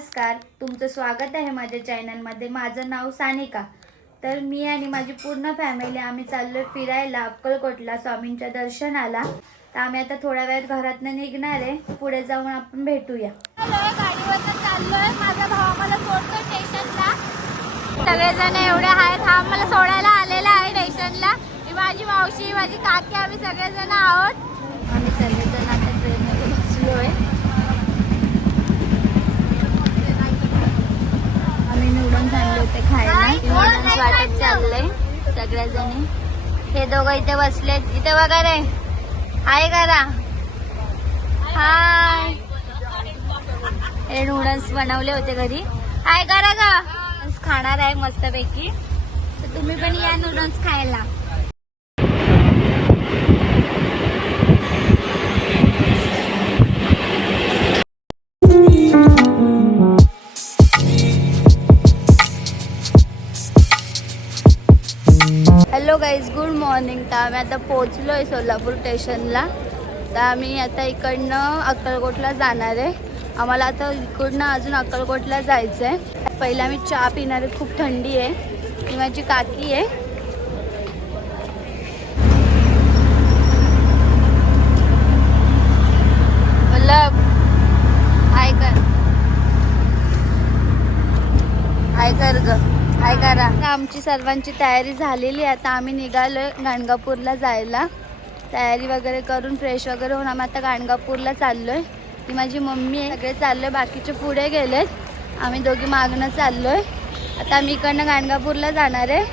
नमस्कार, तुमचं स्वागत आहे माझ्या चॅनलमध्ये। माझं नाव सानिका। तर मी आणि माझी पूर्ण फॅमिली आम्ही चाललो फिरायला अक्कलकोटला स्वामींच्या दर्शनाला। तर आम्ही आता थोड्या वेळात घरातून निघणार आहे, पुढे जाऊन आपण भेटूया। गाडीवरनं चाललोय, माझा भाऊ मला सोडतो स्टेशनला। सगळेजण एवढे आहेत, हा मला सोडायला आलेला आहे स्टेशनला। माझी मावशी, माझी काकी, आम्ही सगळेजण आहोत। आम्ही सगळेजण आता ट्रेनमध्ये बसलोय। नूडल्स आणले होते खायला, नूडल्स वाटत चाललंय सगळ्याजणी। हे दोघं इथे बसलेत, इथे बघा रे, हाय करा, हाय। हे नूडल्स बनवले होते घरी, हाय करा का। खाणार आहे मस्तपैकी, तर तुम्ही पण या नूडल्स खायला। Hello guys, good morning. तर आम्ही आता पोहोचलो आहे सोलापूर स्टेशनला। तर आम्ही आता इकडनं अक्कलकोटला जाणार आहे। आम्हाला आता इकडनं अजून अक्कलकोटला जायचं आहे। पहिला आम्ही चहा पिणार आहे, खूप थंडी आहे। ही माझी काकी आहे। मतलब हाय कर, हाय कर ग, हाय करा। आमची सर्वांची तयारी झालेली आहे, आता आम्ही निघालोय गाणगापूरला जायला। तयारी वगैरे करून फ्रेश वगैरे होऊन आम्ही आता गाणगापूरला चाललोय। ती माझी मम्मी आहे, सगळे चाललोय, बाकीचे पुढे गेलेत, आम्ही दोघी मागणं चाललोय। आता आम्ही इकडनं गाणगापूरला जाणार आहे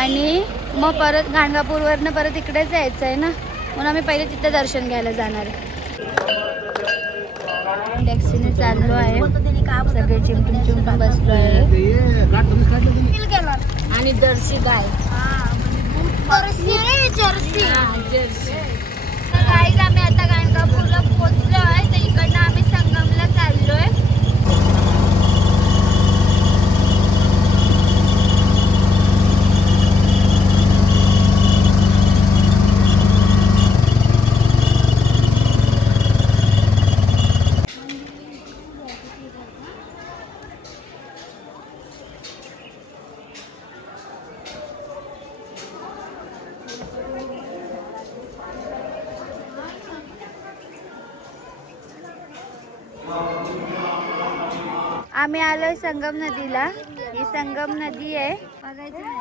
आणि मग परत गाणगापूरवरनं परत इकडेच यायचं आहे ना, म्हणून आम्ही पहिले तिथे दर्शन घ्यायला जाणार आहे। टॅक्सीने चाललो आहे, सगळे चिमटून चिमटून बसलो आहे। आणि जर्सी गाय, जर्सी। तर गाईज आम्ही आता गाणगापूरला पोहोचलो आहे, तर इकडनं आम्ही संगमला चाललोय। आम्ही आलोय संगम नदीला, ही संगम नदी आहे, बघायचं नाही।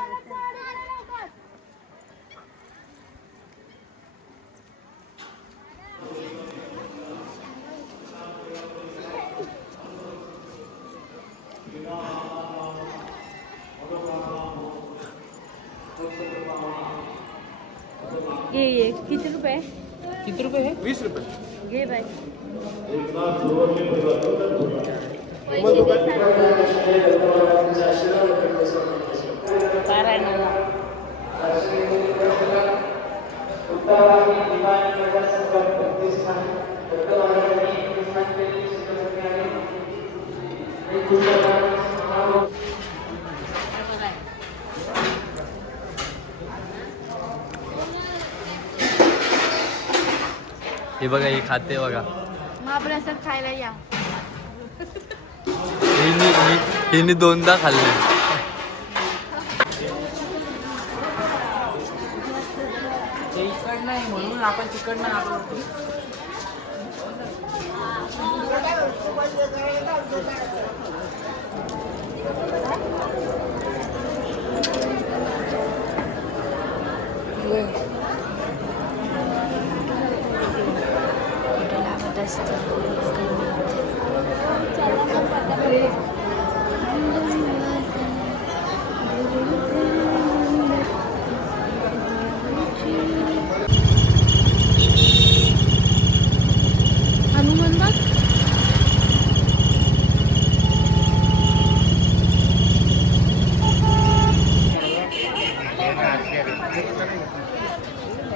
ये किती रुपये? किती रुपये आहे? 20 रुपये। घे बाय। हे बघा, हे खाते बघा, मग आपण असं खायला या। हिने दोनदा खाल्ले। इकडनं आहे म्हणून आपण तिकडनं आलो।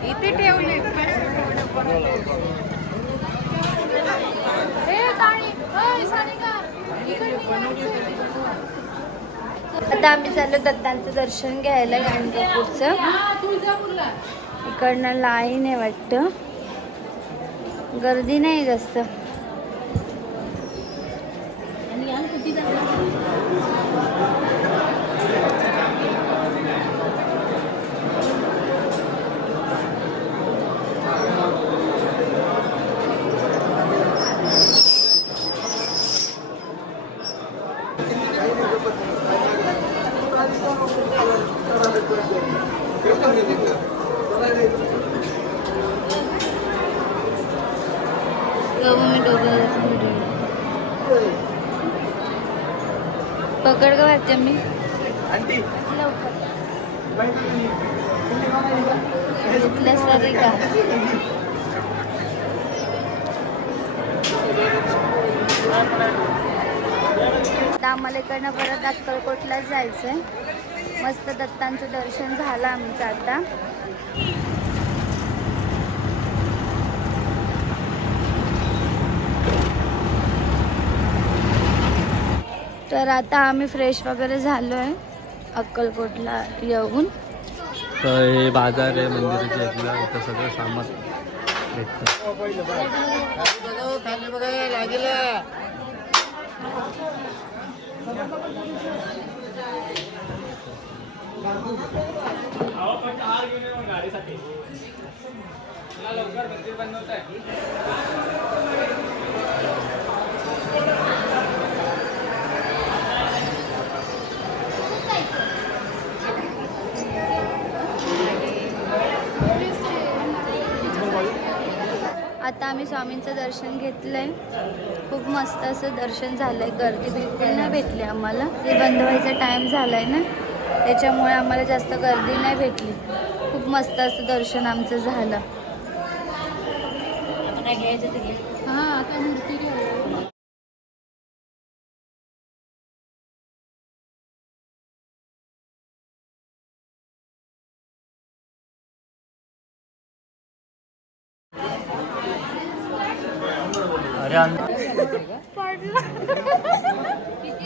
इथे ठेवले आता आम्ही चाललो दत्तांचं दर्शन घ्यायला गाणगापूरचं। इकडनं लाईन आहे वाटतं, गर्दी नाही जास्त। पकड का वाटते मी घेतलंस तरी का आता आम्हाला इकडनं परत अक्कलकोटला जायचंय. मस्त दत्तांचं दर्शन झालं आमचं आता. तर आता आम्ही फ्रेश वगैरे झालोय अक्कलकोटला येऊन. तर हे बाजार आहे मंदिराच्या इथला. इथं सगळं सामान भेटतं. आता आम्ही स्वामींचं दर्शन घेतलंय. खूप मस्त असं दर्शन झालंय. गर्दी बिलकुल नाही भेटली आम्हाला. ते बंद व्हायचा टाइम झालाय ना, त्याच्यामुळे आम्हाला जास्त गर्दी नाही भेटली. खूप मस्त असं दर्शन आमचं झालं. हां आता मूर्ती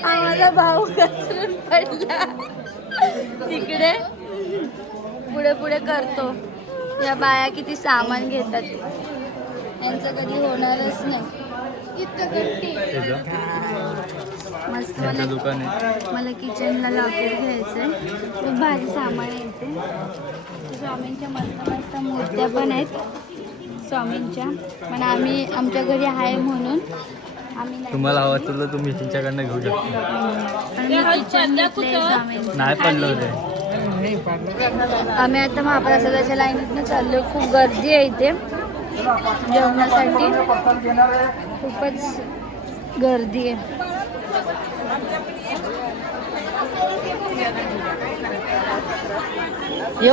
आम्हाला भाऊ घसरून पडला. तिकडे पुढे पुढे करतो. या बाया किती सामान घेतात. यांचं कधी होणारच नाही. मस्त मला किचनला लाकूड घ्यायचंय. खूप भारी सामान आहे इथे. स्वामींच्या मस्त मस्त मूर्त्या पण आहेत स्वामींच्या. पण आम्ही आमच्या घरी आहे म्हणून आम्ही तुम्हाला हवं असेल तर तुम्ही त्यांच्याकडनं घेऊ शकता. नाही पडलं ते. आम्ही आता महाप्रसादाच्या लाईनीतनं चाललो. खूप गर्दी आहे इथे जेवणासाठी. खूपच गर्दी आहे.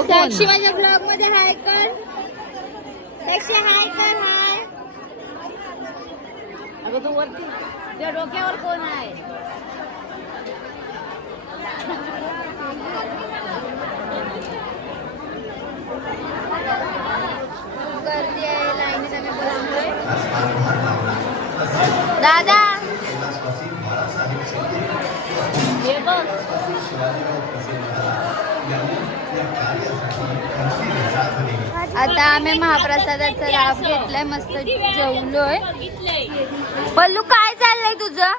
साक्षी माझ्या ब्लॉग मध्ये हाय कर. साक्षी हाय कर. हाय. अगं तू वरती त्या डोक्यावर कोण आहे. गर्दी आहे. लाईनीत आम्ही बसलोय. दादा हे बघ. आता आम्ही महाप्रसादाचा लाभ घेतलाय. मस्त जेवलोय. पल्लू काय चाललंय तुझं.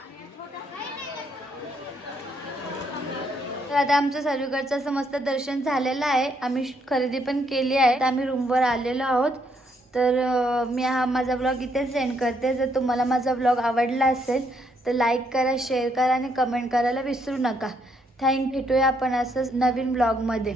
तर आता आमचं सर्वीकडचं असं मस्त दर्शन झालेलं आहे. आम्ही खरेदी पण केली आहे. तर आम्ही रूमवर आलेलो आहोत. तर मी हा माझा ब्लॉग इथेच सेंड करते. जर तुम्हाला माझा ब्लॉग आवडला असेल तर लाईक करा, शेअर करा आणि कमेंट करायला विसरू नका. थँक. भेटूया आपण असंच नवीन ब्लॉगमध्ये.